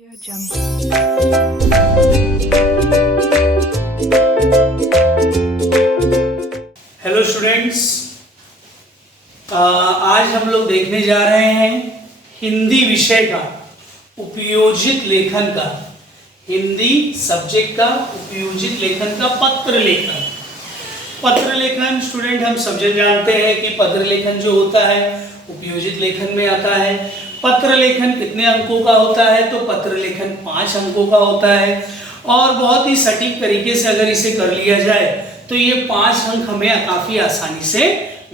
Hello students, आज हम लोग देखने जा रहे हैं हिंदी विषय का उपयोजित लेखन का, हिंदी सब्जेक्ट का उपयोजित लेखन का पत्र लेखन। पत्र लेखन स्टूडेंट हम सब जानते हैं कि पत्र लेखन जो होता है उपयोजित लेखन में आता है। पत्र लेखन कितने अंकों का होता है? तो पत्र लेखन 5 अंकों का होता है और बहुत ही सटीक तरीके से अगर इसे कर लिया जाए तो ये 5 अंक हमें काफ़ी आसानी से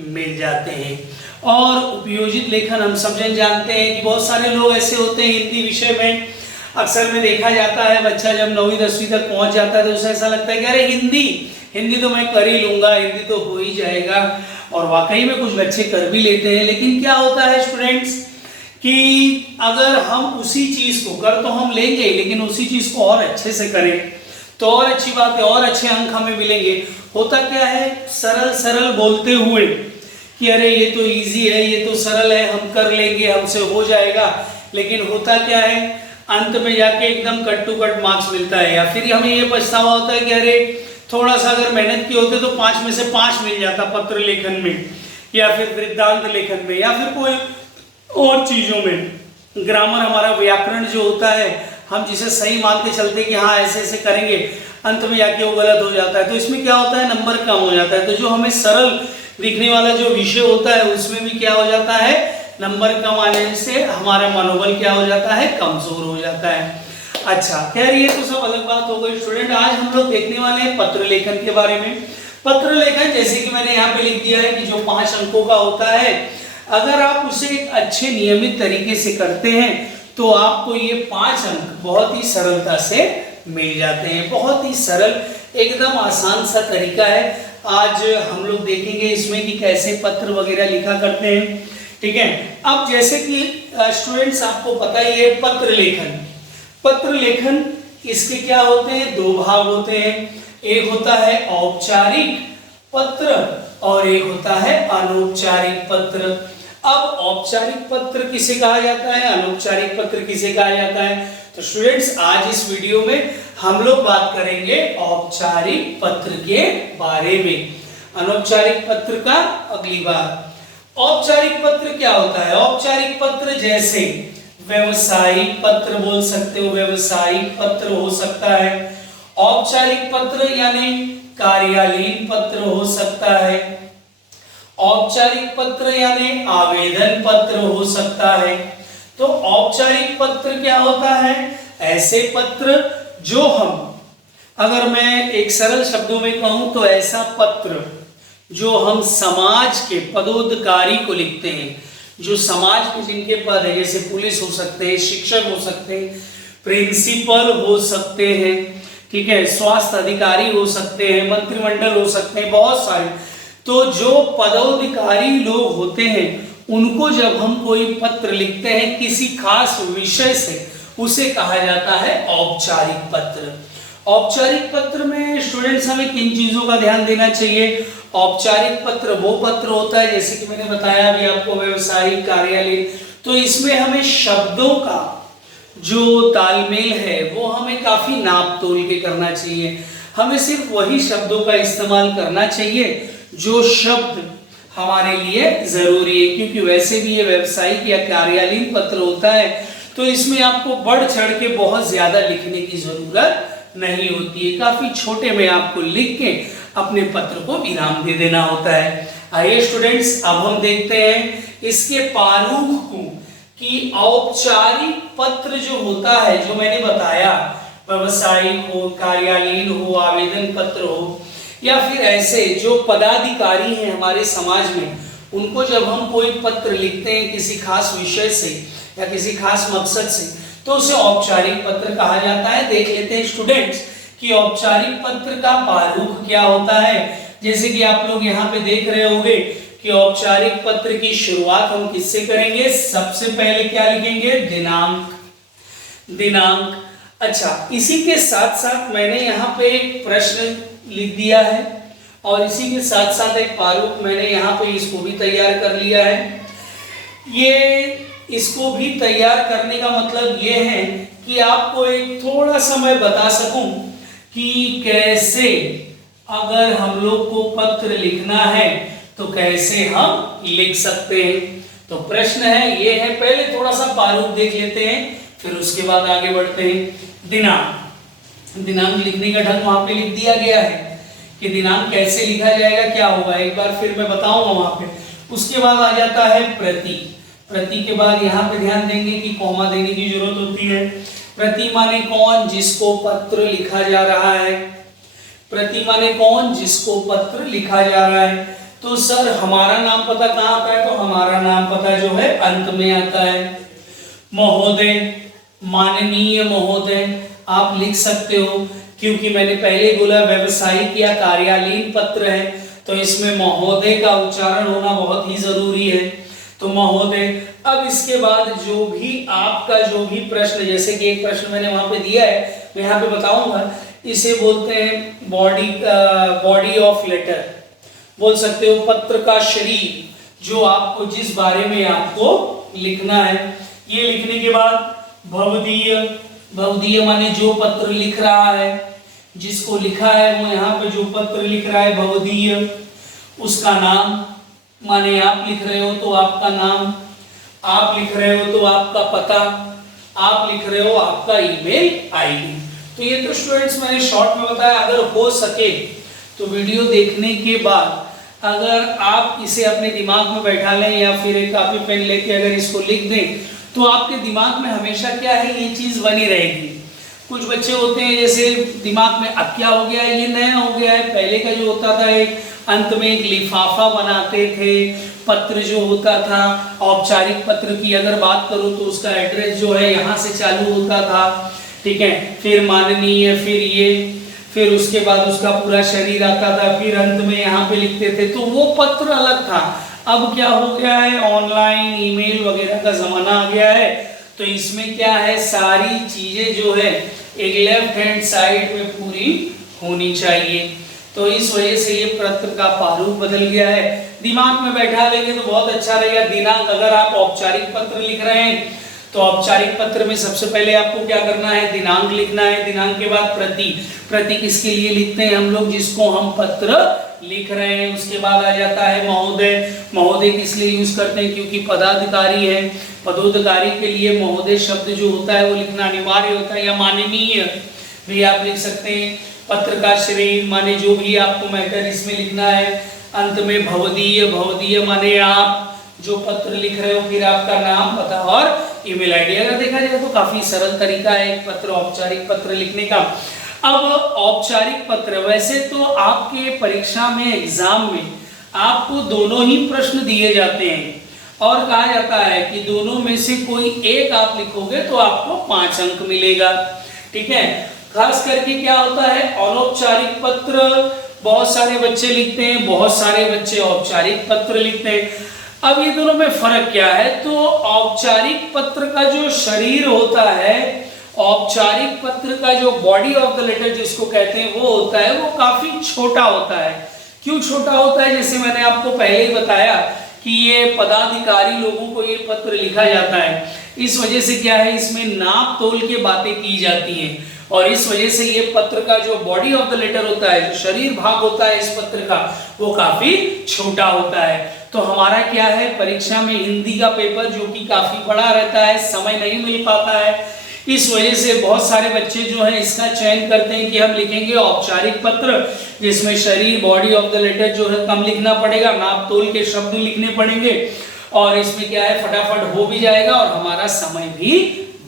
मिल जाते हैं। और उपयोजित लेखन हम सब जानते हैं कि बहुत सारे लोग ऐसे होते हैं हिंदी विषय में, अक्सर में देखा जाता है बच्चा जब 9वीं 10वीं तक पहुंच जाता है तो उसे ऐसा लगता है कि अरे हिंदी तो मैं कर ही लूँगा, हिंदी तो हो ही जाएगा। और वाकई में कुछ बच्चे कर भी लेते हैं, लेकिन क्या होता है स्टूडेंट्स कि अगर हम उसी चीज़ को कर तो हम लेंगे, लेकिन उसी चीज़ को और अच्छे से करें तो और अच्छी बात है, और अच्छे अंक हमें मिलेंगे। होता क्या है, सरल सरल बोलते हुए कि अरे ये तो इजी है, ये तो सरल है, हम कर लेंगे, हमसे हो जाएगा, लेकिन होता क्या है अंत में जाके एकदम कट टू कट मार्क्स मिलता है। या फिर हमें ये पछतावा होता है कि अरे थोड़ा सा अगर मेहनत की होते तो 5 में से 5 मिल जाता पत्र लेखन में, या फिर वृत्तांत लेखन में, या फिर कोई और चीज़ों में। ग्रामर हमारा व्याकरण जो होता है हम जिसे सही मान के चलते कि हाँ ऐसे ऐसे करेंगे, अंत में जाके वो गलत हो जाता है, तो इसमें क्या होता है नंबर कम हो जाता है। तो जो हमें सरल दिखने वाला जो विषय होता है उसमें भी क्या हो जाता है, नंबर कम आने से हमारा मनोबल क्या हो जाता है, कमजोर हो जाता है। अच्छा, कह रही है तो सब अलग बात हो गई स्टूडेंट। आज हम लोग देखने वाले हैं पत्र लेखन के बारे में। पत्र लेखन जैसे कि मैंने यहाँ पे लिख दिया है कि जो 5 अंकों का होता है, अगर आप उसे एक अच्छे नियमित तरीके से करते हैं तो आपको ये 5 अंक बहुत ही सरलता से मिल जाते हैं। बहुत ही सरल, एकदम आसान सा तरीका है। आज हम लोग देखेंगे इसमें कि कैसे पत्र वगैरह लिखा करते हैं, ठीक है। अब जैसे कि स्टूडेंट्स आपको पता ही है पत्र लेखन इसके क्या होते हैं, 2 भाग होते हैं। एक होता है औपचारिक पत्र और एक होता है अनौपचारिक पत्र। अब औपचारिक पत्र किसे कहा जाता है, अनौपचारिक पत्र किसे कहा जाता है? तो स्टूडेंट्स आज इस वीडियो में हम लोग बात करेंगे औपचारिक पत्र के बारे में, अनौपचारिक पत्र का अगली बार। औपचारिक पत्र क्या होता है? औपचारिक पत्र जैसे व्यवसायिक पत्र बोल सकते हो, व्यवसायिक पत्र हो सकता है। औपचारिक पत्र यानी कार्यालयीन पत्र हो सकता है। औपचारिक पत्र यानी आवेदन पत्र हो सकता है। तो औपचारिक पत्र क्या होता है? ऐसे पत्र जो हम, अगर मैं एक सरल शब्दों में कहूं तो ऐसा पत्र जो हम समाज के पदाधिकारी को लिखते हैं, जो समाज में जिनके पद है, जैसे पुलिस हो सकते हैं, शिक्षक हो सकते हैं, प्रिंसिपल हो सकते हैं, ठीक है, स्वास्थ्य अधिकारी हो सकते हैं, मंत्रिमंडल हो सकते हैं, बहुत सारे। तो जो पदाधिकारी लोग होते हैं उनको जब हम कोई पत्र लिखते हैं किसी खास विषय से, उसे कहा जाता है औपचारिक पत्र। औपचारिक पत्र में स्टूडेंट्स हमें किन चीजों का ध्यान देना चाहिए? औपचारिक पत्र वो पत्र होता है जैसे कि मैंने बताया अभी आपको, व्यवसायिक, कार्यालय, तो इसमें हमें शब्दों का जो तालमेल है वो हमें काफी नाप तोल के करना चाहिए। हमें सिर्फ वही शब्दों का इस्तेमाल करना चाहिए जो शब्द हमारे लिए जरूरी है, क्योंकि वैसे भी ये व्यवसायिक या कार्यालयीन पत्र होता है तो इसमें आपको बढ़ चढ़ के बहुत ज्यादा लिखने की जरूरत नहीं होती है। काफी छोटे में आपको लिख के अपने पत्र को विराम दे देना होता है। आइए स्टूडेंट्स, अब हम देखते हैं इसके प्रारूप को कि औपचारिक पत्र जो होता है, जो मैंने बताया, व्यवसायिक हो, कार्यालयीन हो, आवेदन पत्र हो, या फिर ऐसे जो पदाधिकारी हैं हमारे समाज में, उनको जब हम कोई पत्र लिखते हैं किसी खास विषय से या किसी खास मकसद से, तो उसे औपचारिक पत्र कहा जाता है। देख लेते हैं स्टूडेंट्स कि औपचारिक पत्र का प्रारूप क्या होता है। जैसे कि आप लोग यहाँ पे देख रहे होंगे कि औपचारिक पत्र की शुरुआत हम किससे करेंगे? सबसे पहले क्या लिखेंगे? दिनांक। अच्छा, इसी के साथ साथ मैंने यहाँ पे एक प्रश्न लिख दिया है और इसी के साथ साथ एक प्रारूप मैंने यहाँ पे इसको भी तैयार कर लिया है। ये इसको भी तैयार करने का मतलब ये है कि आपको एक थोड़ा सा मैं बता सकूं कि कैसे अगर हम लोग को पत्र लिखना है तो कैसे हम लिख सकते हैं। तो प्रश्न है ये है, पहले थोड़ा सा प्रारूप देख लेते हैं, फिर उसके बाद आगे बढ़ते हैं। दिनांक लिखने का ढंग वहां पे लिख दिया गया है कि दिनांक कैसे लिखा जाएगा, क्या होगा, एक बार फिर मैं बताऊंगा वहां पे। उसके बाद आ जाता है प्रति के बाद यहाँ पे ध्यान देंगे कि कॉमा देने की जरूरत होती है। प्रति माने कौन, जिसको पत्र लिखा जा रहा है। प्रति माने कौन, जिसको पत्र लिखा जा रहा है। तो सर हमारा नाम पता कहाँ आता है, तो हमारा नाम पता जो है अंत में आता है। महोदय, माननीय महोदय आप लिख सकते हो, क्योंकि मैंने पहले बोला व्यवसायिक या कार्यालयीन पत्र है, तो इसमें महोदय का उच्चारण होना बहुत ही जरूरी है। तो महोदय। अब इसके बाद जो भी आपका जो भी प्रश्न, जैसे कि एक प्रश्न मैंने वहां पे दिया है, मैं यहाँ पे बताऊंगा, इसे बोलते हैं बॉडी ऑफ लेटर, बोल सकते हो पत्र का शरीर, जो आपको जिस बारे में आपको लिखना है। ये लिखने के बाद भवदीय माने जो पत्र लिख रहा है, जिसको लिखा है वो यहाँ पे जो पत्र लिख रहा है भवदीय, उसका नाम माने आप लिख रहे हो तो आपका नाम, आप लिख रहे हो तो आपका पता, आप लिख रहे हो आपका ईमेल आईडी। तो ये तो स्टूडेंट्स मैंने शॉर्ट में बताया। अगर हो सके तो वीडियो देखने के बाद अगर आप इसे अपने दिमाग में बैठा लें या फिर एक कॉपी पेन लेके अगर इसको लिख दें तो आपके दिमाग में हमेशा क्या है, ये चीज बनी रहेगी। कुछ बच्चे होते हैं जैसे दिमाग में अब क्या हो गया है, ये नया हो गया है। पहले का जो होता था एक अंत में एक लिफाफा बनाते थे, पत्र जो होता था औपचारिक पत्र की अगर बात करूं तो उसका एड्रेस जो है यहाँ से चालू होता था, ठीक है, फिर माननीय, फिर ये, फिर उसके बाद उसका पूरा शरीर आता था, फिर अंत में यहाँ पे लिखते थे, तो वो पत्र अलग था। अब क्या हो गया है, ऑनलाइन ईमेल वगैरह का जमाना आ गया है, तो इसमें क्या है, सारी चीजें जो है एक लेफ्ट हैंड साइड में पूरी होनी चाहिए। तो इस वजह से ये पत्र का प्रारूप बदल गया है। दिमाग में बैठा लेंगे तो बहुत अच्छा रहेगा। दिनांक, अगर आप औपचारिक पत्र लिख रहे हैं तो औपचारिक पत्र में सबसे पहले आपको क्या करना है, दिनांक लिखना है। दिनांक के बाद प्रति किसके लिए लिखते हैं हम लोग, जिसको हम पत्र लिख रहे हैं। उसके बाद आ जाता है महोदय किस लिए यूज करते हैं, क्योंकि पदाधिकारी है, पदोधिकारी के लिए महोदय शब्द जो होता है वो लिखना अनिवार्य होता है। या माननीय भी आप लिख सकते हैं। पत्र का शरीर माने जो भी आपको मैटर इसमें लिखना है। अंत में भवदीय माने आप जो पत्र लिख रहे हो, फिर आपका नाम, पता और ईमेल आईडी। अगर देखा जाए तो काफी सरल तरीका है एक पत्र, औपचारिक पत्र लिखने का। अब औपचारिक पत्र, वैसे तो आपके परीक्षा में, एग्जाम में आपको दोनों ही प्रश्न दिए जाते हैं और कहा जाता है कि दोनों में से कोई एक आप लिखोगे तो आपको 5 अंक मिलेगा, ठीक है। खास करके क्या होता है, अनौपचारिक पत्र बहुत सारे बच्चे लिखते हैं, बहुत सारे बच्चे औपचारिक पत्र लिखते हैं। अब ये दोनों में फर्क क्या है, तो औपचारिक पत्र का जो शरीर होता है, औपचारिक पत्र का जो बॉडी ऑफ द लेटर जिसको कहते हैं वो होता है, वो काफी छोटा होता है। क्यों छोटा होता है, जैसे मैंने आपको पहले ही बताया कि ये पदाधिकारी लोगों को ये पत्र लिखा जाता है, इस वजह से क्या है, इसमें नाप तोल के बातें की जाती हैं और इस वजह से ये पत्र का जो बॉडी ऑफ द लेटर होता है, जो शरीर भाग होता है इस पत्र का, वो काफी छोटा होता है। तो हमारा क्या है, परीक्षा में हिंदी का पेपर जो कि काफी बड़ा रहता है, समय नहीं मिल पाता है, इस वजह से बहुत सारे बच्चे जो हैं इसका चयन करते हैं कि हम लिखेंगे औपचारिक पत्र, जिसमें शरीर, बॉडी ऑफ द लेटर जो है कम लिखना पड़ेगा, नाप तोल के शब्द लिखने पड़ेंगे और इसमें क्या है, फटाफट हो भी जाएगा और हमारा समय भी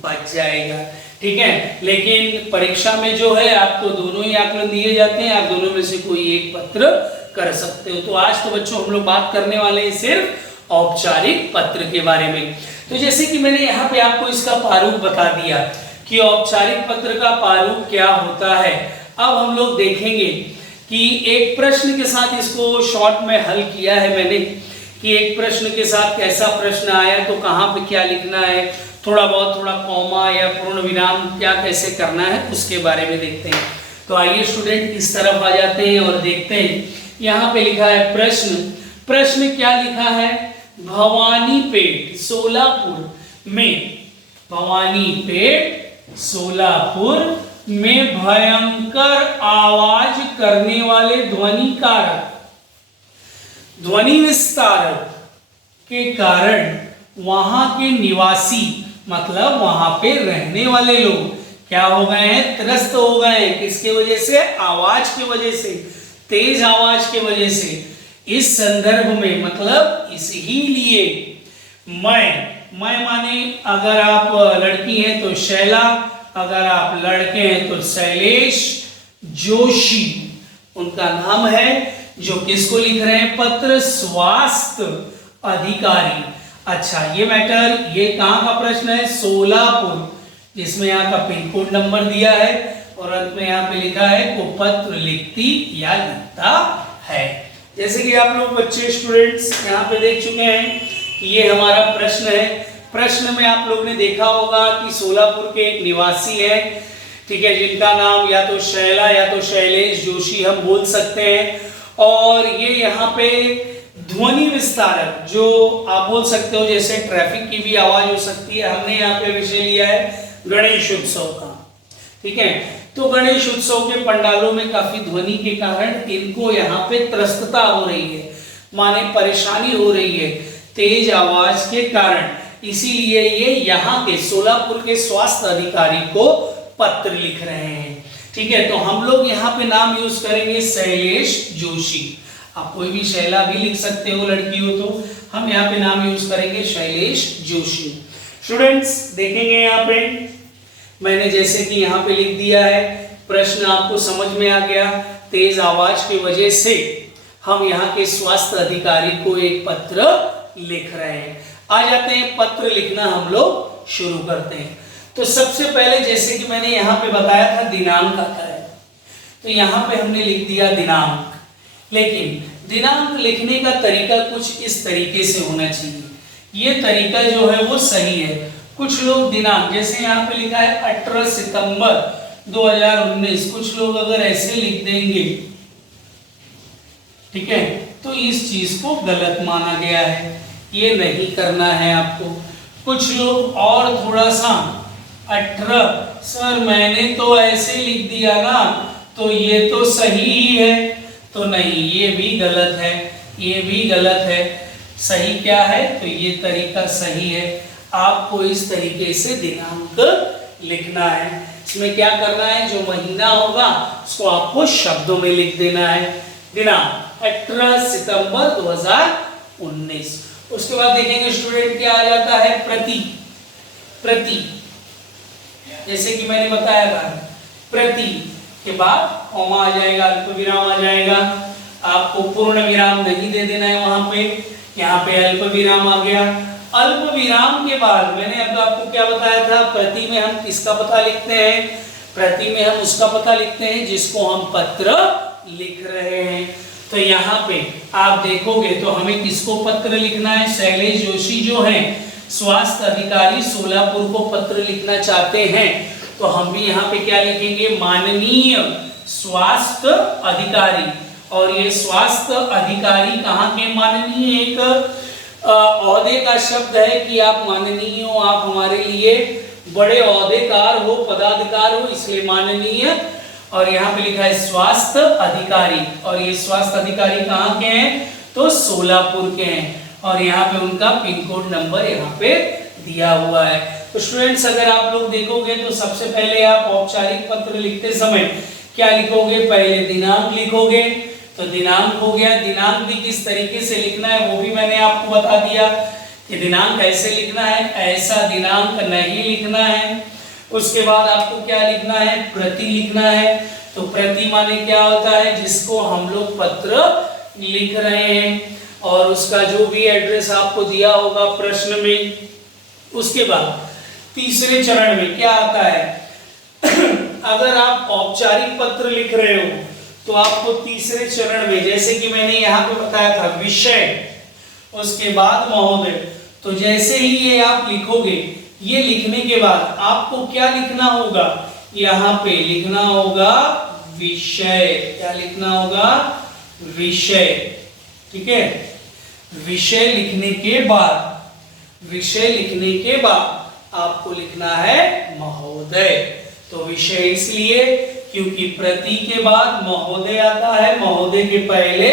बच जाएगा, ठीक है। लेकिन परीक्षा में जो है आपको दोनों ही आकलन दिए जाते हैं, आप दोनों में से कोई एक पत्र कर सकते हो। तो आज तो बच्चों हम लोग बात करने वाले हैं सिर्फ औपचारिक पत्र के बारे में। तो जैसे कि मैंने यहाँ पे आपको इसका प्रारूप बता दिया कि औपचारिक पत्र का प्रारूप क्या होता है। अब हम लोग देखेंगे कि एक प्रश्न के साथ इसको शॉर्ट में हल किया है मैंने, कि एक प्रश्न के साथ कैसा प्रश्न आया तो कहाँ पे क्या लिखना है, थोड़ा कॉमा या पूर्ण विराम क्या कैसे करना है उसके बारे में देखते हैं। तो आइए स्टूडेंट इस तरफ आ जाते हैं और देखते हैं। यहाँ पे लिखा है प्रश्न क्या लिखा है, भवानीपेट सोलापुर में, भवानीपेट सोलापुर में भयंकर आवाज करने वाले ध्वनि कारक, ध्वनि विस्तारक के कारण वहां के निवासी मतलब वहां पे रहने वाले लोग क्या हो गए हैं, त्रस्त हो गए हैं। किसके वजह से? आवाज की वजह से, तेज आवाज की वजह से। इस संदर्भ में मतलब इसीलिए मैं माने अगर आप लड़की हैं तो शैला, अगर आप लड़के हैं तो शैलेश जोशी उनका नाम है, जो किसको लिख रहे हैं पत्र, स्वास्थ्य अधिकारी। अच्छा ये मैटर, ये कहां का प्रश्न है? सोलापुर, जिसमें यहाँ का पिन कोड नंबर दिया है और अंत में यहाँ पे लिखा है को पत्र लिखती या लिखता है। जैसे कि आप लोग बच्चे स्टूडेंट्स यहाँ पे देख चुके हैं कि ये हमारा प्रश्न है। प्रश्न में आप लोग ने देखा होगा कि सोलापुर के एक निवासी है, ठीक है, जिनका नाम या तो शैला या तो शैलेश जोशी हम बोल सकते हैं। और ये यहाँ पे ध्वनि विस्तारक, जो आप बोल सकते हो जैसे ट्रैफिक की भी आवाज हो सकती है। हमने यहाँ पे विषय लिया है गणेश उत्सव का, ठीक है। तो गणेश उत्सव के पंडालों में काफी ध्वनि के कारण इनको यहाँ पे त्रस्तता हो रही है, माने परेशानी हो रही है तेज आवाज के कारण। इसीलिए ये यहाँ के सोलापुर के स्वास्थ्य अधिकारी को पत्र लिख रहे हैं, ठीक है। तो हम लोग यहाँ पे नाम यूज करेंगे शैलेश जोशी। आप कोई भी शैला भी लिख सकते हो लड़की हो तो, हम यहाँ पे नाम यूज करेंगे शैलेश जोशी। स्टूडेंट्स देखेंगे यहाँ पे मैंने जैसे कि यहाँ पे लिख दिया है, प्रश्न आपको समझ में आ गया। तेज आवाज की वजह से हम यहाँ के स्वास्थ्य अधिकारी को एक पत्र लिख रहे हैं। आ जाते हैं पत्र लिखना हम लोग शुरू करते हैं। तो सबसे पहले जैसे कि मैंने यहाँ पे बताया था दिनांक आता है, तो यहाँ पे हमने लिख दिया दिनांक। लेकिन दिनांक लिखने का तरीका कुछ इस तरीके से होना चाहिए, ये तरीका जो है वो सही है। कुछ लोग दिनांक जैसे यहाँ पे लिखा है 18 सितंबर 2019, कुछ लोग अगर ऐसे लिख देंगे, ठीक है, तो इस चीज को गलत माना गया है, ये नहीं करना है आपको। कुछ लोग और थोड़ा सा 18, सर मैंने तो ऐसे लिख दिया ना, तो ये तो सही ही है, तो नहीं, ये भी गलत है, ये भी गलत है। सही क्या है? तो ये तरीका सही है, आपको इस तरीके से दिनांक लिखना है। इसमें क्या करना है, जो महीना होगा उसको आपको शब्दों में लिख देना है। दिनांक 18 सितंबर 2019। उसके बाद देखेंगे स्टूडेंट क्या आ जाता है, प्रति। प्रति जैसे कि मैंने बताया था, प्रति के बाद कॉमा आ जाएगा, अल्प विराम आ जाएगा। आपको पूर्ण विराम नहीं दे देना है वहां पे, यहाँ पे अल्प विराम आ गया। अल्प विराम के बाद मैंने अब आपको क्या बताया था, प्रति में हम किसका पता लिखते हैं, प्रति में हम उसका पता लिखते हैं जिसको हम पत्र लिख रहे हैं। तो यहाँ पे आप देखोगे तो हमें किसको पत्र लिखना है, शैलेश जोशी जो हैं स्वास्थ्य अधिकारी सोलापुर को पत्र लिखना चाहते हैं, तो हम भी यहाँ पे क्या लिखेंगे, माननीय स्वास्थ्य अधिकारी। और ये स्वास्थ्य अधिकारी कहाँ के माननीय, एक औहदे का शब्द है कि आप माननीय हो, आप हमारे लिए बड़े औहदेकार हो, पदाधिकार हो, इसलिए माननीय। और यहाँ पे लिखा है स्वास्थ्य अधिकारी, और ये स्वास्थ्य अधिकारी कहाँ के हैं, तो सोलापुर के हैं। और यहाँ पे उनका पिन कोड नंबर यहाँ पे दिया हुआ है। तो स्टूडेंट्स अगर आप लोग देखोगे तो सबसे पहले आप औपचारिक पत्र लिखते समय क्या लिखोगे, पहले दिनांक लिखोगे। तो दिनांक हो गया, दिनांक भी किस तरीके से लिखना है वो भी मैंने आपको बता दिया कि दिनांक ऐसे लिखना है, ऐसा दिनांक नहीं लिखना है। उसके बाद आपको क्या लिखना है, प्रति लिखना है। तो प्रति माने क्या होता है, जिसको हम लोग पत्र लिख रहे हैं, और उसका जो भी एड्रेस आपको दिया होगा प्रश्न में। उसके बाद तीसरे चरण में क्या आता है अगर आप औपचारिक पत्र लिख रहे हो तो आपको तीसरे चरण में, जैसे कि मैंने यहाँ पे बताया था, विषय, उसके बाद महोदय। तो जैसे ही ये आप लिखोगे, ये लिखने के बाद आपको क्या लिखना होगा, यहाँ पे लिखना होगा विषय। क्या लिखना होगा, विषय, ठीक है। विषय लिखने के बाद, विषय लिखने के बाद आपको लिखना है महोदय। तो विषय इसलिए क्योंकि प्रति के बाद महोदय आता है, महोदय के पहले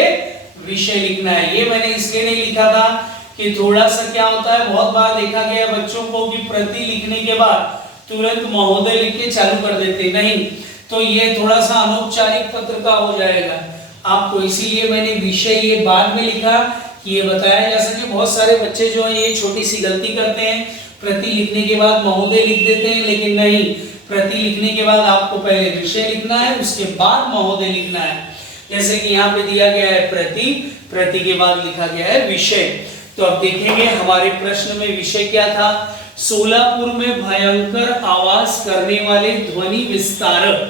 विषय लिखना है। ये मैंने इसलिए नहीं लिखा था कि थोड़ा सा क्या होता है, बहुत बार देखा गया बच्चों को कि प्रति लिखने के बाद तुरंत महोदय लिख के चालू कर देते, नहीं, तो ये थोड़ा सा अनौपचारिक पत्र का हो जाएगा आपको, इसीलिए मैंने विषय ये बाद में लिखा कि ये बताया जा सके। बहुत सारे बच्चे जो है ये छोटी सी गलती करते हैं, प्रति लिखने के बाद महोदय लिख देते हैं, लेकिन नहीं, प्रति लिखने के बाद आपको पहले विषय लिखना है, उसके बाद महोदय लिखना है। जैसे कि यहाँ पे दिया गया है प्रति, प्रति के बाद लिखा गया है विषय। तो अब देखेंगे हमारे प्रश्न में विषय क्या था। सोलापुर में भयंकर आवाज करने वाले ध्वनि विस्तारक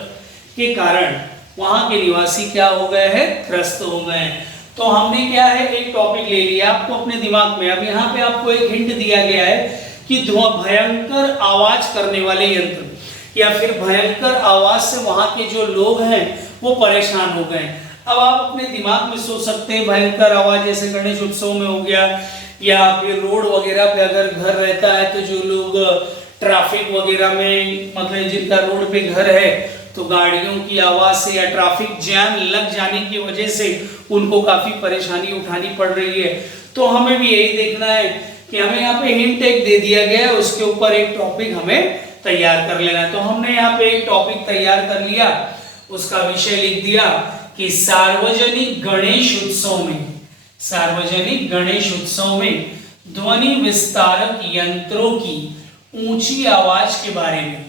के कारण वहां के निवासी क्या हो गए हैं, त्रस्त हो गए हैं। तो हमने क्या है, एक टॉपिक ले लिया आपको अपने दिमाग में। अब यहाँ पे आपको एक हिंट दिया गया है कि भयंकर आवाज करने वाले यंत्र या फिर भयंकर आवाज से वहां के जो लोग हैं वो परेशान हो गए। अब आप अपने दिमाग में सोच सकते हैं भयंकर आवाज जैसे गणेश उत्सव में हो गया, या फिर रोड वगैरह पे अगर घर रहता है तो जो लोग ट्रैफिक वगैरह में, मतलब जिनका रोड पे घर है, तो गाड़ियों की आवाज से या ट्रैफिक जैम लग जाने की वजह से उनको काफी परेशानी उठानी पड़ रही है। तो हमें भी यही देखना है कि हमें यहाँ पे हिंट एक दे दिया गया है, उसके ऊपर एक टॉपिक हमें तैयार कर लेना है। तो हमने यहाँ पे एक टॉपिक तैयार कर लिया, उसका विषय लिख दिया कि सार्वजनिक गणेश उत्सव में, सार्वजनिक गणेश उत्सव में ध्वनि विस्तारक यंत्रों की ऊंची आवाज के बारे में।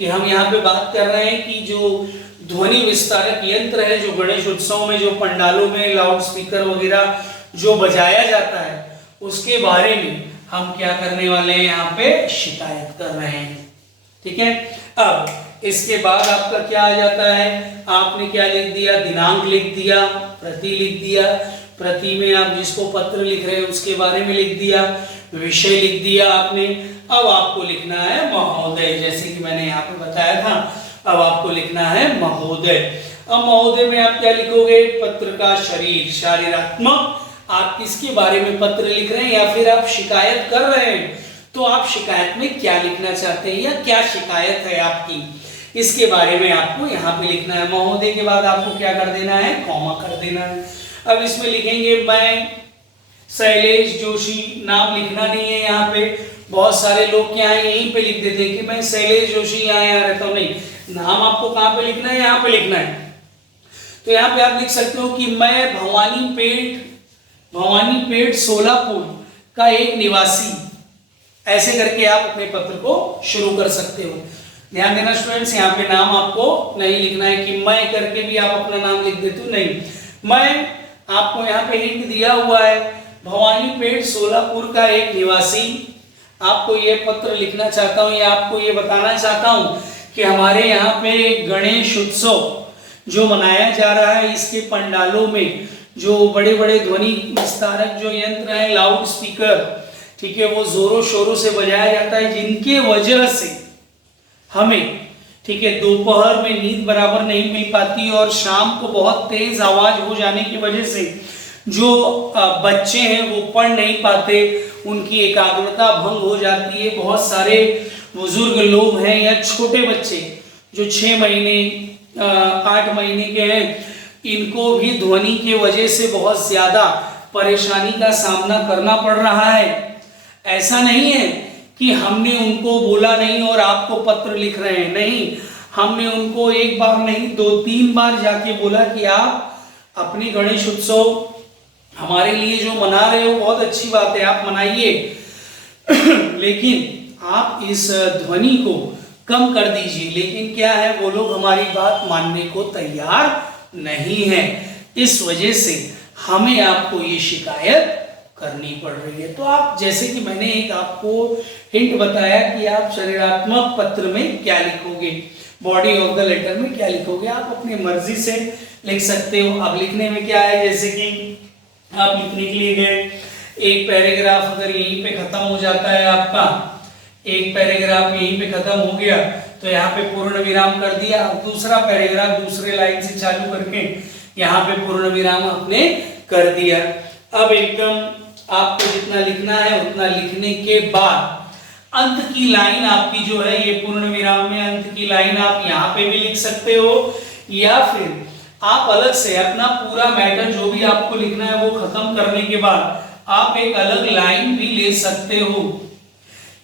कि हम यहाँ पे बात कर रहे हैं कि जो ध्वनि विस्तारक यंत्र है, जो गणेश उत्सव में जो पंडालों में लाउड स्पीकर वगैरह जो बजाया जाता है, उसके बारे में हम क्या करने वाले हैं, यहाँ पे शिकायत कर रहे हैं। ठीक है। अब इसके बाद आपका क्या आ जाता है, आपने क्या लिख दिया, दिनांक लिख दिया, प्रति लिख दिया, प्रति में आप जिसको पत्र लिख रहे हैं उसके बारे में लिख दिया, विषय लिख दिया आपने। अब आपको लिखना है महोदय, जैसे कि मैंने यहाँ पे बताया था, अब आपको लिखना है महोदय। अब महोदय में आप क्या लिखोगे, पत्र का शरीर, शारीरात्मक, आप किसके बारे में पत्र लिख रहे हैं या फिर आप शिकायत कर रहे हैं, तो आप शिकायत में क्या लिखना चाहते हैं या क्या शिकायत है आपकी, इसके बारे में आपको यहाँ पे लिखना है। महोदय के बाद आपको क्या कर देना है, कॉमा कर देना है। अब इसमें लिखेंगे मैं शैलेश जोशी, नाम लिखना नहीं है यहाँ पे। बहुत सारे लोग क्या है यहीं पे लिख देते हैं कि मैं शैलेश जोशी यहाँ रहता हूँ, नहीं, नाम आपको कहाँ पे लिखना है, यहाँ पे लिखना है। तो यहाँ पे आप लिख सकते हो कि मैं भवानीपेट सोलापुर का एक निवासी, ऐसे करके आप अपने पत्र को शुरू कर सकते हो। ध्यान देना स्टूडेंट्स, यहाँ पे नाम आपको नहीं लिखना है कि मैं करके भी आप अपना नाम लिख देते हो, नहीं, मैं आपको यहाँ पे हिंट दिया हुआ है, भवानीपेट सोलापुर का एक निवासी, आपको ये पत्र लिखना चाहता हूँ या आपको ये बताना चाहता हूँ कि हमारे यहाँ पे गणेश उत्सव जो मनाया जा रहा है, इसके पंडालों में जो बड़े बड़े ध्वनि विस्तारक जो यंत्र है, लाउड स्पीकर, ठीक है, वो जोरों शोरों से बजाया जाता है, जिनके वजह से हमें, ठीक है, दोपहर में नींद बराबर नहीं मिल पाती और शाम को बहुत तेज आवाज हो जाने की वजह से जो बच्चे हैं वो पढ़ नहीं पाते, उनकी एकाग्रता भंग हो जाती है। बहुत सारे बुजुर्ग लोग हैं या छोटे बच्चे जो 6 महीने 8 महीने के हैं, इनको भी ध्वनि के वजह से बहुत ज्यादा परेशानी का सामना करना पड़ रहा है। ऐसा नहीं है कि हमने उनको बोला नहीं और आपको पत्र लिख रहे हैं, नहीं, हमने उनको एक बार नहीं 2-3 बार जाके बोला कि आप अपनी गणेश उत्सव हमारे लिए जो मना रहे हो बहुत अच्छी बात है, आप मनाइए, लेकिन आप इस ध्वनि को कम कर दीजिए। लेकिन क्या है, वो लोग हमारी बात मानने को तैयार नहीं है, इस वजह से हमें आपको ये शिकायत करनी पड़ रही है। तो आप, जैसे कि मैंने एक आपको हिंट बताया कि आप शरीरात्मक पत्र में क्या लिखोगे, बॉडी ऑफ द लेटर में क्या लिखोगे, आप अपनी मर्जी से लिख सकते हो। अब लिखने में क्या है, जैसे कि आप लिखने के लिए गए, एक पैराग्राफ अगर यहीं पे खत्म हो जाता है आपका, एक पैराग्राफ यहीं पे खत्म हो गया तो यहाँ पे पूर्ण विराम कर दिया, दूसरा पैराग्राफ दूसरे लाइन से चालू करके यहाँ पे पूर्ण विराम आपने कर दिया। अब एकदम आपको जितना लिखना है उतना लिखने के बाद अंत की लाइन आपकी जो है ये पूर्ण विराम में अंत की लाइन आप यहाँ पे भी लिख सकते हो, या फिर आप अलग से अपना पूरा मैटर जो भी आपको लिखना है वो खत्म करने के बाद आप एक अलग लाइन भी ले सकते हो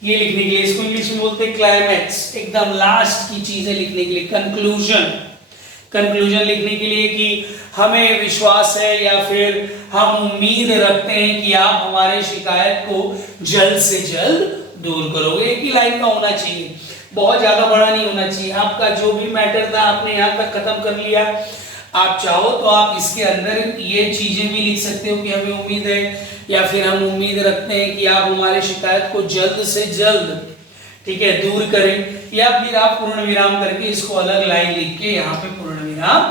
ये लिखने के लिए। इसको इंग्लिश में बोलते हैं क्लाइमैक्स, एकदम लास्ट की चीजें लिखने के लिए, कंक्लूजन। कंक्लूजन लिखने के लिए कि हमें विश्वास है या फिर हम उम्मीद रखते हैं कि आप हमारे शिकायत को जल्द से जल्द दूर करोगे। एक ही लाइन का होना चाहिए, बहुत ज्यादा बड़ा नहीं होना चाहिए। आपका जो भी मैटर था आपने यहाँ तक खत्म कर लिया, आप चाहो तो आप इसके अंदर ये चीजें भी लिख सकते हो कि हमें उम्मीद है या फिर हम उम्मीद रखते हैं कि आप हमारे शिकायत को जल्द से जल्द, ठीक है, दूर करें, या फिर आप पूर्ण विराम करके इसको अलग लाइन लिख के यहाँ पे पूर्ण विराम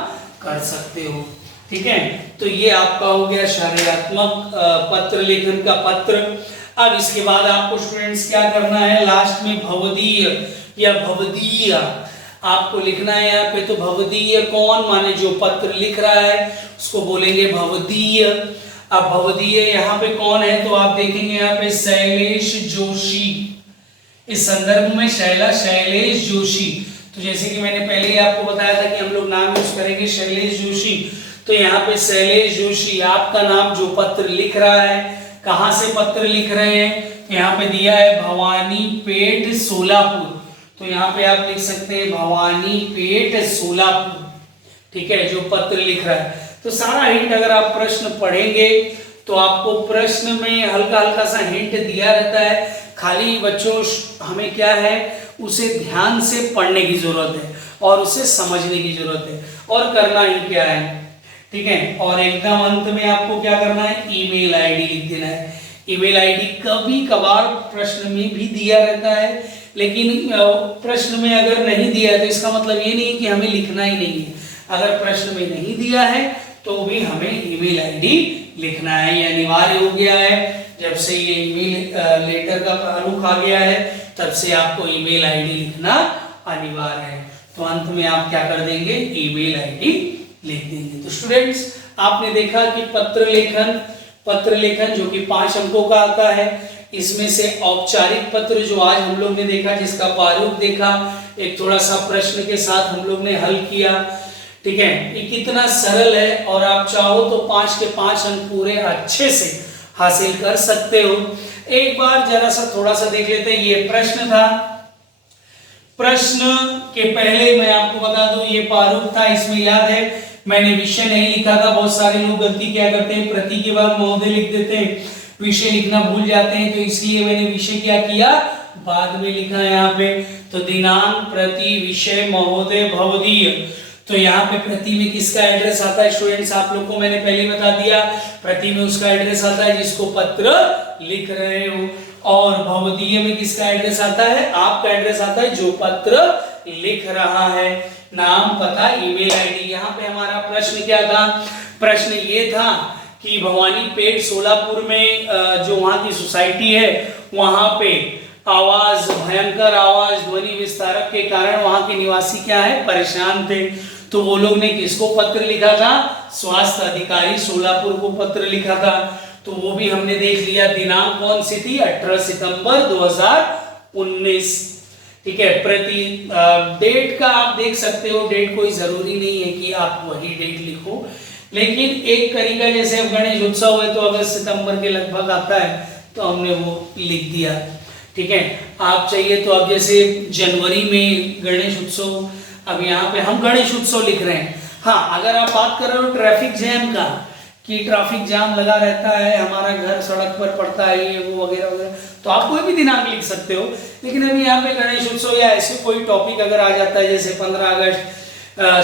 कर सकते हो। ठीक है, तो ये आपका हो गया शायरात्मक पत्र लेखन का पत्र। अब इसके बाद आपको स्टूडेंट्स क्या करना है, लास्ट में भवदीय या भवदीय आपको लिखना है यहाँ पे। तो भवदीय कौन, माने जो पत्र लिख रहा है उसको बोलेंगे भवदीय। अब भवदीय यहाँ पे कौन है, तो आप देखेंगे यहाँ पे शैलेश जोशी, इस संदर्भ में शैलेश जोशी। तो जैसे कि मैंने पहले ही आपको बताया था कि हम लोग नाम यूज करेंगे शैलेश जोशी, तो यहाँ पे शैलेश जोशी आपका नाम जो पत्र लिख रहा है, कहाँ से पत्र लिख रहे हैं, तो यहाँ पे दिया है भवानी पेट सोलापुर। तो यहाँ पे आप लिख सकते हैं भवानी पेट सोलापुर, ठीक है, जो पत्र लिख रहा है। तो सारा हिंट अगर आप प्रश्न पढ़ेंगे तो आपको प्रश्न में हल्का हल्का सा हिंट दिया रहता है, खाली बच्चों हमें क्या है उसे ध्यान से पढ़ने की जरूरत है और उसे समझने की जरूरत है, और करना ही क्या है, ठीक है। और एकदम अंत में आपको क्या करना है, ईमेल आईडी लिख देना है। ईमेल आईडी कभी कभार प्रश्न में भी दिया रहता है, लेकिन प्रश्न में अगर नहीं दिया है तो इसका मतलब ये नहीं कि हमें लिखना ही नहीं है। अगर प्रश्न में नहीं दिया है तो भी हमें ईमेल आईडी लिखना है, ये अनिवार्य हो गया है। जब से ये ईमेल लेटर का प्रारूप आ गया है तब से आपको ईमेल आईडी लिखना अनिवार्य है। तो अंत में आप क्या कर देंगे, ईमेल आईडी लिख देंगे। तो स्टूडेंट्स आपने देखा कि पत्र लेखन जो कि 5 अंकों का आता है, इसमें से औपचारिक पत्र जो आज हम लोग ने देखा, जिसका प्रारूप देखा, एक थोड़ा सा प्रश्न के साथ हम लोग ने हल किया, ठीक है, ये कितना सरल है और आप चाहो तो 5 के 5 अंक पूरे अच्छे से हासिल कर सकते हो। एक बार जरा सा थोड़ा सा देख लेते हैं, ये प्रश्न था। प्रश्न के पहले मैं आपको बता दूं ये प्रारूप था, इसमें याद है मैंने विषय नहीं लिखा था। बहुत सारे लोग गलती क्या करते हैं, प्रति के बाद महोदय लिख देते हैं, विषय लिखना भूल जाते हैं, तो इसलिए मैंने विषय क्या किया, बाद में लिखा है यहाँ पे। तो दिनांक, प्रति, विषय, महोदय, भवदीय। तो यहाँ पे प्रति में किसका एड्रेस आता है स्टूडेंट्स, आप लोग को मैंने पहले बता दिया, प्रति में उसका एड्रेस आता है जिसको पत्र लिख रहे हो, और भवदीय में किसका एड्रेस आता है, आपका एड्रेस आता है जो पत्र लिख रहा है, नाम, पता, ईमेल आईडी। यहाँ पे हमारा प्रश्न क्या था, प्रश्न ये था कि भवानी पेट सोलापुर में जो वहाँ की सोसाइटी है वहाँ पे आवाज, भयंकर आवाज, ध्वनि विस्तारक के कारण वहाँ के निवासी क्या है, परेशान थे। तो वो लोग ने किसको पत्र लिखा था, स्वास्थ्य अधिकारी सोलापुर को पत्र लिखा था। तो वो भी हमने देख लिया। दिनांक कौन सी थी, 18 सितंबर 2019, ठीक है। प्रति डेट का आप देख सकते हो, डेट कोई जरूरी नहीं है कि आप वही डेट लिखो, लेकिन एक तरीका, जैसे अब गणेश उत्सव है तो अगस्त सितंबर के लगभग आता है तो हमने वो लिख दिया, ठीक है। आप चाहिए तो अब जैसे जनवरी में गणेश उत्सव, अब यहाँ पे हम गणेश उत्सव लिख रहे हैं। हाँ, अगर आप बात कर रहे हो ट्रैफिक जैम का, कि ट्रैफिक जाम लगा रहता है, हमारा घर सड़क पर पड़ता है, ये वो वगैरह वगैरह, तो आप कोई भी दिनांक लिख सकते हो। लेकिन अभी यहाँ पे गणेश उत्सव या ऐसे कोई टॉपिक अगर आ जाता है, जैसे 15 अगस्त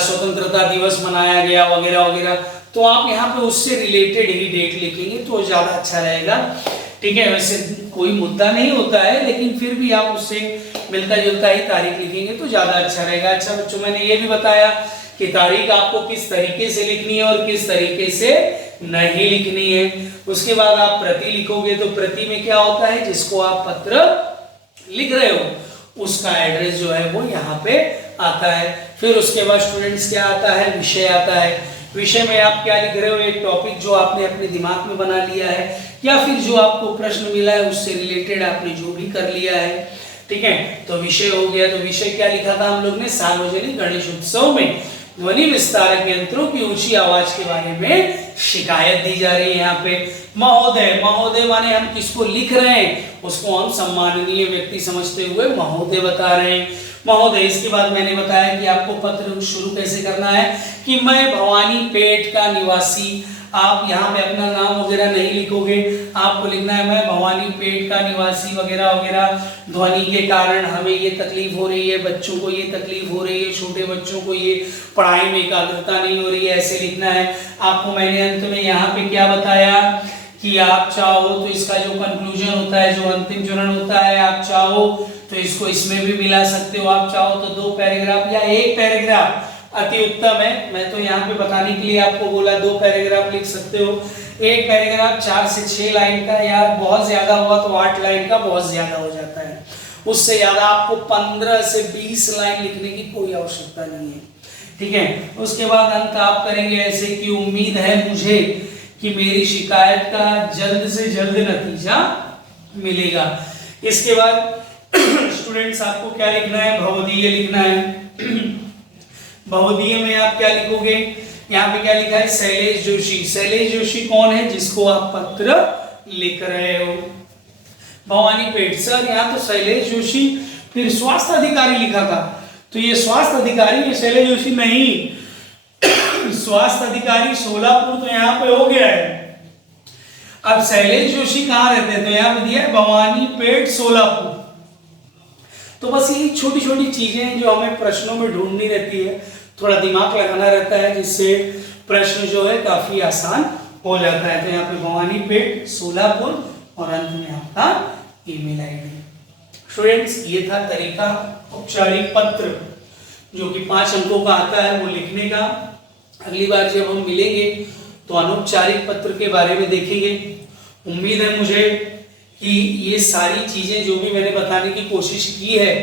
स्वतंत्रता दिवस मनाया गया वगैरह वगैरह, तो आप यहाँ पे उससे रिलेटेड ही डेट लिखेंगे तो ज़्यादा अच्छा रहेगा, ठीक है। वैसे कोई मुद्दा नहीं होता है, लेकिन फिर भी आप उससे मिलता जुलता ही तारीख लिखेंगे तो ज़्यादा अच्छा रहेगा। अच्छा बच्चों, मैंने ये भी बताया कि तारीख आपको किस तरीके से लिखनी है और किस तरीके से नहीं लिखनी है। उसके बाद आप प्रति लिखोगे, तो प्रति में क्या होता है, जिसको आप पत्र लिख रहे हो उसका एड्रेस जो है वो यहाँ पे आता है। फिर उसके बाद स्टूडेंट्स क्या आता है, विषय आता है। विषय में आप क्या लिख रहे हो, एक टॉपिक जो आपने अपने दिमाग में बना लिया है या फिर जो आपको प्रश्न मिला है उससे रिलेटेड आपने जो भी कर लिया है। ठीक है, तो विषय हो गया। तो विषय क्या लिखा था हम लोग ने, सार्वजनिक गणेश उत्सव में ध्वनि विस्तारक यंत्रों की ऊंची आवाज के बारे में शिकायत दी जा रही है। यहाँ पे महोदय, महोदय माने हम किसको लिख रहे हैं, उसको हम सम्माननीय व्यक्ति समझते हुए महोदय बता रहे हैं, महोदय। इसके बाद मैंने बताया कि आपको पत्र शुरू कैसे करना है, कि मैं भवानी पेट का निवासी, आप यहाँ पे अपना नाम वगैरह नहीं लिखोगे, आपको लिखना है मैं भवानी पेट का निवासी वगैरह वगैरह, ध्वनि के कारण हमें ये तकलीफ हो रही है, बच्चों को ये तकलीफ हो रही है, छोटे बच्चों को ये पढ़ाई में एकाग्रता नहीं हो रही है, ऐसे लिखना है। आपको मैंने अंत में यहाँ पे क्या बताया कि आप चाहो तो इसका जो कंक्लूजन होता है, जो अंतिम चरण होता है, आप चाहो तो इसको इसमें भी मिला सकते हो, आप चाहो तो 2 पैराग्राफ या 1 पैराग्राफ अति उत्तम है। मैं तो यहाँ पे बताने के लिए आपको बोला 2 पैराग्राफ लिख सकते हो। 1 पैराग्राफ 4 से 6 लाइन का, या बहुत ज्यादा हुआ तो 8 लाइन का बहुत ज्यादा हो जाता है, उससे ज्यादा आपको 15 से 20 लाइन लिखने की कोई आवश्यकता नहीं है, ठीक है। उसके बाद अंत आप करेंगे ऐसे कि उम्मीद है मुझे कि मेरी शिकायत का जल्द से जल्द नतीजा मिलेगा। इसके बाद स्टूडेंट्स आपको क्या लिखना है, भवदीय लिखना है। भवदीय में आप क्या लिखोगे, यहाँ पे क्या लिखा है, शैलेश जोशी। शैलेश जोशी कौन है, जिसको आप पत्र लिख रहे हो। भवानी पेट, सर यहाँ तो शैलेश जोशी फिर स्वास्थ्य अधिकारी लिखा था, तो ये स्वास्थ्य अधिकारी है, शैलेश जोशी नहीं। स्वास्थ्य अधिकारी सोलापुर तो यहाँ पे हो गया है। अब शैलेश जोशी कहाँ रहते हैं, तो यहाँ पे दिया है भवानी पेट सोलापुर। तो बस ये छोटी छोटी चीजें जो हमें प्रश्नों में ढूंढनी रहती है, थोड़ा दिमाग लगाना रहता है, जिससे प्रश्न जो है काफी आसान हो जाता है। तो यहाँ पे भवानी पेट सोलापुर और अंत में आपका ईमेल आईडी। स्टूडेंट्स ये था तरीका औपचारिक पत्र जो कि 5 अंकों का आता है वो लिखने का। अगली बार जब हम मिलेंगे तो अनौपचारिक पत्र के बारे में देखेंगे। उम्मीद है मुझे कि ये सारी चीजें जो भी मैंने बताने की कोशिश की है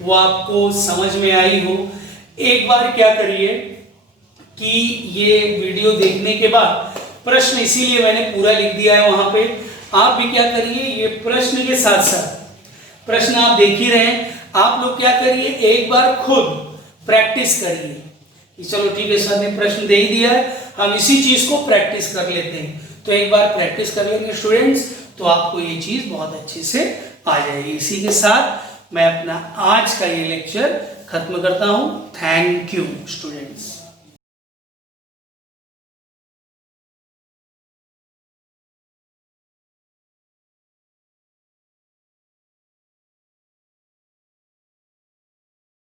वो आपको समझ में आई हो। एक बार क्या करिए कि ये वीडियो देखने के बाद प्रश्न, इसीलिए मैंने पूरा लिख दिया है वहां पे, आप भी क्या करिए, ये प्रश्न के साथ साथ प्रश्न आप देख ही रहे हैं, आप लोग क्या करिए एक बार खुद प्रैक्टिस करिए कि चलो ठीक है सर ने प्रश्न दे ही दिया है, हम इसी चीज को प्रैक्टिस कर लेते हैं। तो एक बार प्रैक्टिस कर लेंगे स्टूडेंट्स तो आपको ये चीज बहुत अच्छे से आ जाएगी। इसी के साथ मैं अपना आज का ये लेक्चर खत्म करता हूं। Thank you students.